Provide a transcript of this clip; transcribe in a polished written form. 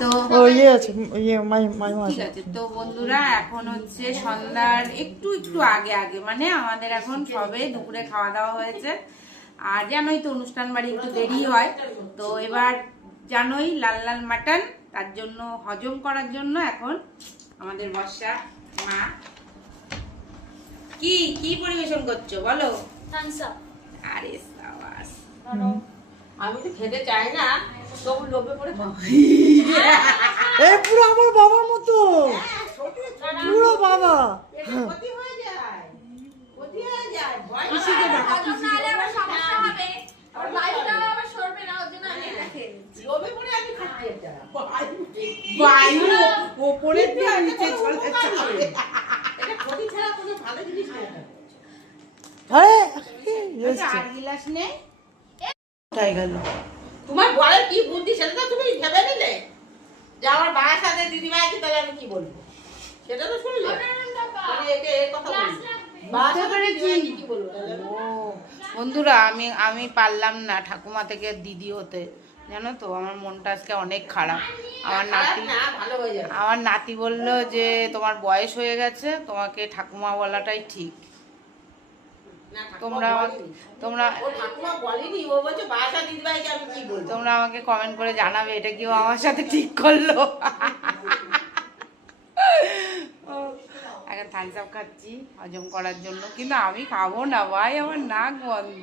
তো ইয়ে আছে, ইয়ে মাইমা ঠিক আছে। আছে। তো বন্ধুরা এখন হচ্ছে সন্ধ্যার একটু একটু আগে আগে, মানে আমাদের এখন সবে দুপুরে খাওয়া দাওয়া হয়েছে। আর জানোই তো অনুষ্ঠান বাড়ি একটু দেরি হয়। তো এবার জানোই লাল লাল মাটন, তার জন্য হজম করার জন্য এখন আমাদের বর্ষা মা কি কি পরিবেশন করছো বলো? আরে সাবাস। আমি তো খেতে চাই না, তবু লোভে পড়ে এই পুরো আমার বাবার মতো, পুরো বাবা। ক্ষতি হয়ে যায়, ক্ষতি হয়ে যায়, ভয় পিসিকে দেখা, লোভে পড়ে আমি খাচ্ছি এটা। বায়ু ওপরে দিয়ে নিচে চলে যাবে। এটা ক্ষতি ছাড়া কোনো ভালো জিনিস না এটা। আরে আচ্ছা, আর গিলাস নেই? তাই গেল। তোমার বড়ের কি বুদ্ধি সেটা তো তুমি ভেবে নিলে, যে আমার বাবার সাথে দিদিভাইকে তাহলে আমি কি বলবো, সেটা তো শুনলে। তুমি একে এর কথা বললে বাবার সাথে দিদিভাইকে কি বলবো তাহলে? ও বন্ধুরা, আমি পারলাম না ঠাকুমা থেকে দিদি হতে, জানো তো আমার মনটা আজকে অনেক খারাপ। আমার নাতি না, ভালো হয়ে যাবে। আমার নাতি বলল যে তোমার বয়স হয়ে গেছে, তোমাকে ঠাকুমা বলাটাই ঠিক। না, ঠাকুমা তোমরা বলেনি। তোমরা ও ঠাকুমা বলেনি, ও বলছে বাবার সাথে দিদিভাইকে আমি কি বলবো। তোমরা আমাকে কমেন্ট করে জানাবে এটা কি ও আমার সাথে ঠিক করলো। এখন থামস আপ খাচ্ছি হজম করার জন্য, কিন্তু আমি খাবো না ভাই, আমার নাক বন্ধ।